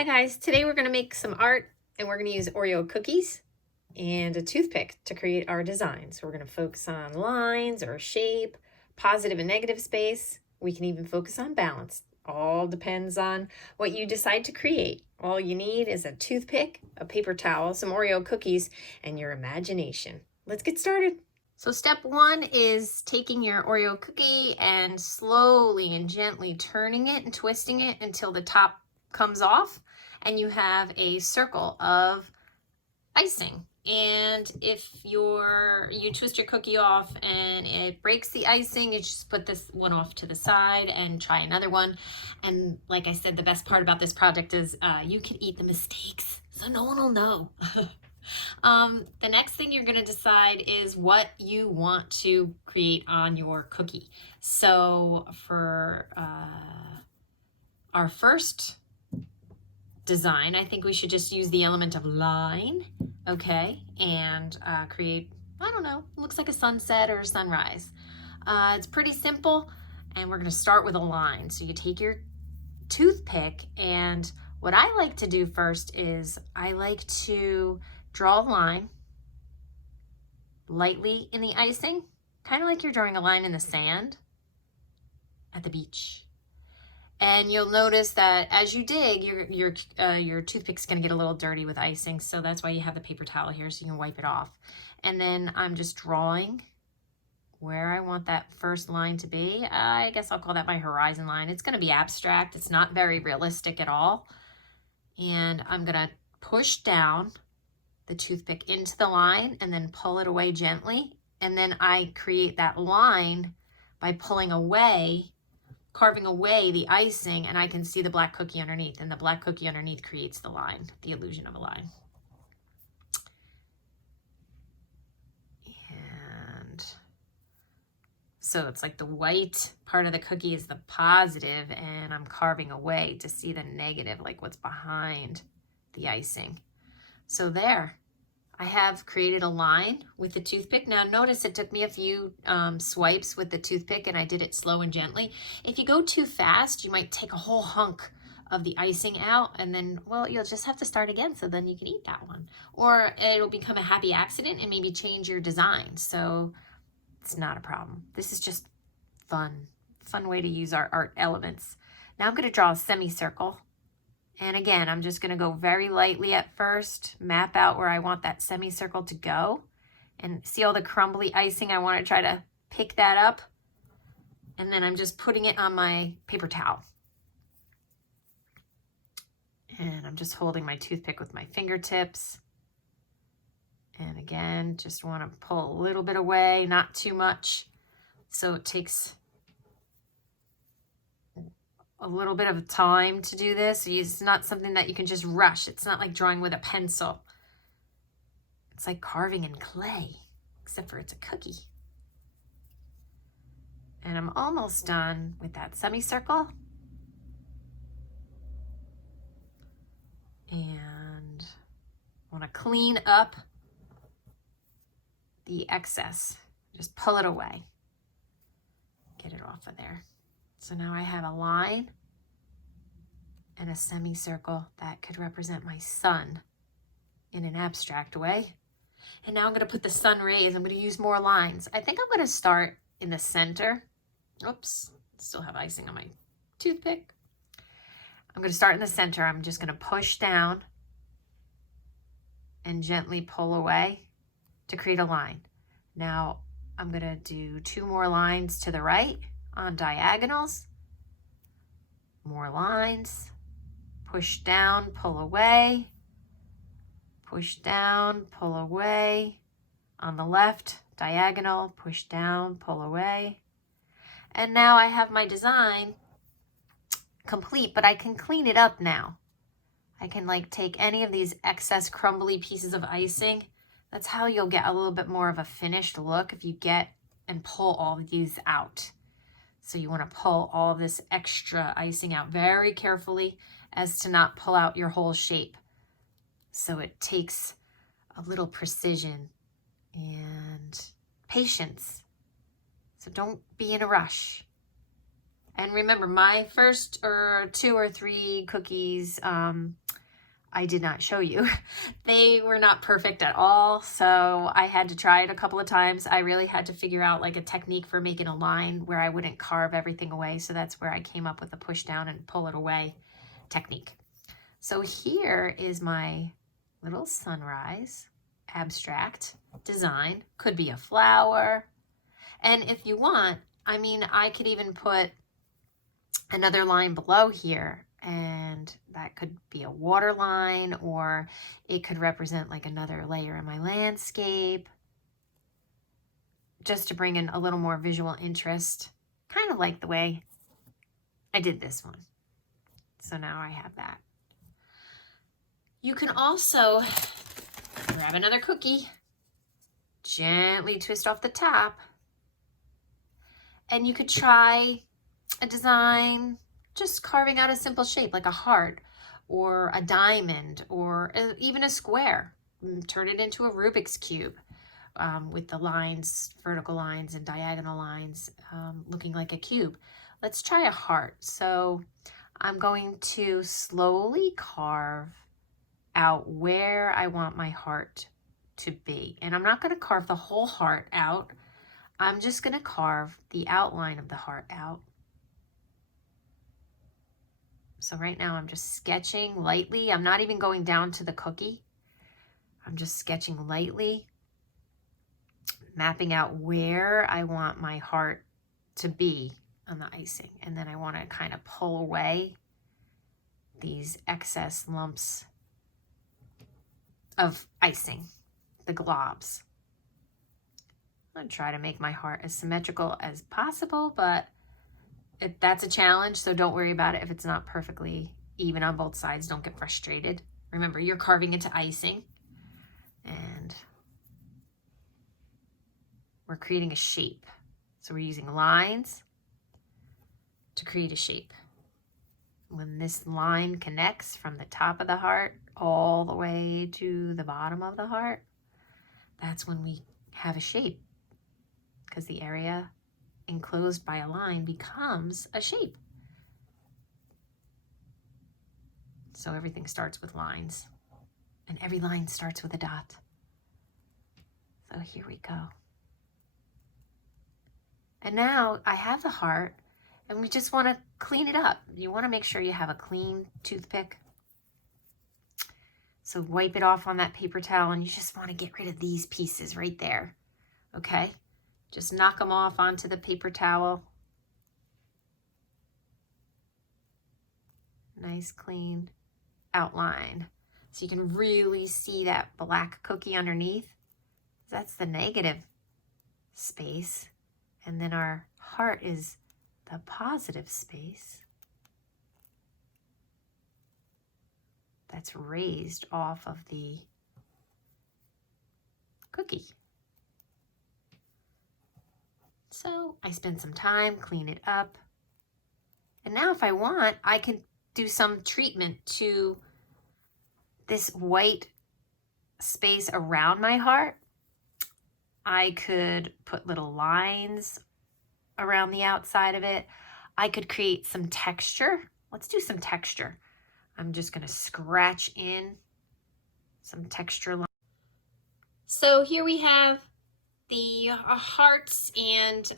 Hi guys, today we're going to make some art and we're going to use Oreo cookies and a toothpick to create our design. So we're going to focus on lines or shape, positive and negative space. We can even focus on balance. All depends on what you decide to create. All you need is a toothpick, a paper towel, some Oreo cookies, and your imagination. Let's get started. So step one is taking your Oreo cookie and slowly and gently turning it and twisting it until the top comes off and you have a circle of icing. And if you twist your cookie off and it breaks the icing, you just put this one off to the side and try another one. And like I said, the best part about this project is you can eat the mistakes, so no one will know. The next thing you're going to decide is what you want to create on your cookie. So for our first design, I think we should just use the element of line, okay, and create, I don't know, looks like a sunset or a sunrise. It's pretty simple, and we're going to start with a line. So you take your toothpick, and what I like to do first is I like to draw a line lightly in the icing, kind of like you're drawing a line in the sand at the beach. And you'll notice that as you dig, your toothpick's gonna get a little dirty with icing, so that's why you have the paper towel here so you can wipe it off. And then I'm just drawing where I want that first line to be. I guess I'll call that my horizon line. It's gonna be abstract. It's not very realistic at all. And I'm gonna push down the toothpick into the line and then pull it away gently. And then I create that line by pulling away, carving away the icing, and I can see the black cookie underneath, and the black cookie underneath creates the line, the illusion of a line. And so it's like the white part of the cookie is the positive, and I'm carving away to see the negative, like what's behind the icing. So there, I have created a line with the toothpick. Now notice it took me a few swipes with the toothpick and I did it slow and gently. If you go too fast, you might take a whole hunk of the icing out and then, well, you'll just have to start again so then you can eat that one. Or it'll become a happy accident and maybe change your design. So it's not a problem. This is just fun way to use our art elements. Now I'm gonna draw a semicircle. And again, I'm just going to go very lightly at first, map out where I want that semicircle to go. And see all the crumbly icing? I want to try to pick that up. And then I'm just putting it on my paper towel. And I'm just holding my toothpick with my fingertips. And again, just want to pull a little bit away, not too much. So it takes a little bit of time to do this. It's not something that you can just rush. It's not like drawing with a pencil. It's like carving in clay, except for it's a cookie. And I'm almost done with that semicircle. And I want to clean up the excess. Just pull it away. Get it off of there. So now I have a line and a semicircle that could represent my sun in an abstract way. And now I'm going to put the sun rays. I'm going to use more lines. I think I'm going to start in the center. Oops, still have icing on my toothpick. I'm going to start in the center. I'm just going to push down and gently pull away to create a line. Now I'm going to do 2 more lines to the right on diagonals, more lines, push down, pull away, push down, pull away, on the left, diagonal, push down, pull away. And now I have my design complete, but I can clean it up now. I can like take any of these excess crumbly pieces of icing. That's how you'll get a little bit more of a finished look if you get and pull all of these out. So you want to pull all this extra icing out very carefully as to not pull out your whole shape. So it takes a little precision and patience. So don't be in a rush. And remember, my first or 2 or 3 cookies, I did not show you. They were not perfect at all, so I had to try it a couple of times. I really had to figure out like a technique for making a line where I wouldn't carve everything away, so that's where I came up with the push down and pull it away technique. So here is my little sunrise abstract design. Could be a flower, and if you want, I mean, I could even put another line below here, and that could be a water line, or it could represent like another layer in my landscape, just to bring in a little more visual interest, kind of like the way I did this one. So now I have that. You can also grab another cookie, gently twist off the top, and you could try a design, just carving out a simple shape like a heart or a diamond or even a square. Turn it into a Rubik's Cube with the lines, vertical lines and diagonal lines looking like a cube. Let's try a heart. So I'm going to slowly carve out where I want my heart to be. And I'm not going to carve the whole heart out. I'm just going to carve the outline of the heart out. So right now I'm just sketching lightly. I'm not even going down to the cookie. I'm just sketching lightly, mapping out where I want my heart to be on the icing. And then I want to kind of pull away these excess lumps of icing, the globs. I'm going to try to make my heart as symmetrical as possible, but that's a challenge, so don't worry about it if it's not perfectly even on both sides. Don't get frustrated. Remember, you're carving into icing, and we're creating a shape. So we're using lines to create a shape. When this line connects from the top of the heart all the way to the bottom of the heart, that's when we have a shape, because the area enclosed by a line becomes a shape. So everything starts with lines, and every line starts with a dot. So here we go. And now I have the heart, and we just want to clean it up. You want to make sure you have a clean toothpick. So wipe it off on that paper towel, and you just want to get rid of these pieces right there. Okay? Just knock them off onto the paper towel. Nice clean outline. So you can really see that black cookie underneath. That's the negative space. And then our heart is the positive space that's raised off of the cookie. So I spend some time, clean it up. And now if I want, I can do some treatment to this white space around my heart. I could put little lines around the outside of it. I could create some texture. Let's do some texture. I'm just going to scratch in some texture lines. So here we have the hearts, and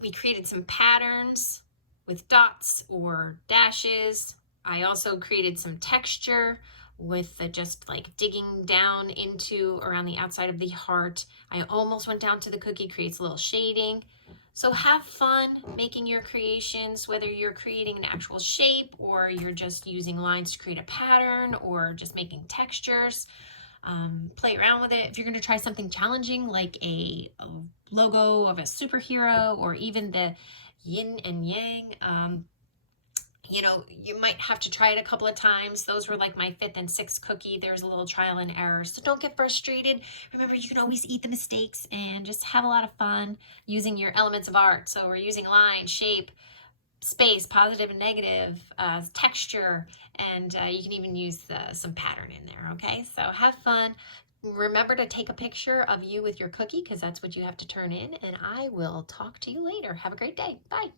we created some patterns with dots or dashes. I also created some texture with just like digging down into around the outside of the heart. I almost went down to the cookie, creates a little shading. So have fun making your creations, whether you're creating an actual shape or you're just using lines to create a pattern or just making textures. Play around with it. If you're going to try something challenging like a logo of a superhero or even the yin and yang, you know, you might have to try it a couple of times. Those were like my 5th and 6th cookie. There's a little trial and error. So don't get frustrated. Remember, you can always eat the mistakes and just have a lot of fun using your elements of art. So we're using line, shape, space, positive and negative, texture, and you can even use some pattern in there, okay? So have fun. Remember to take a picture of you with your cookie because that's what you have to turn in, and I will talk to you later. Have a great day. Bye.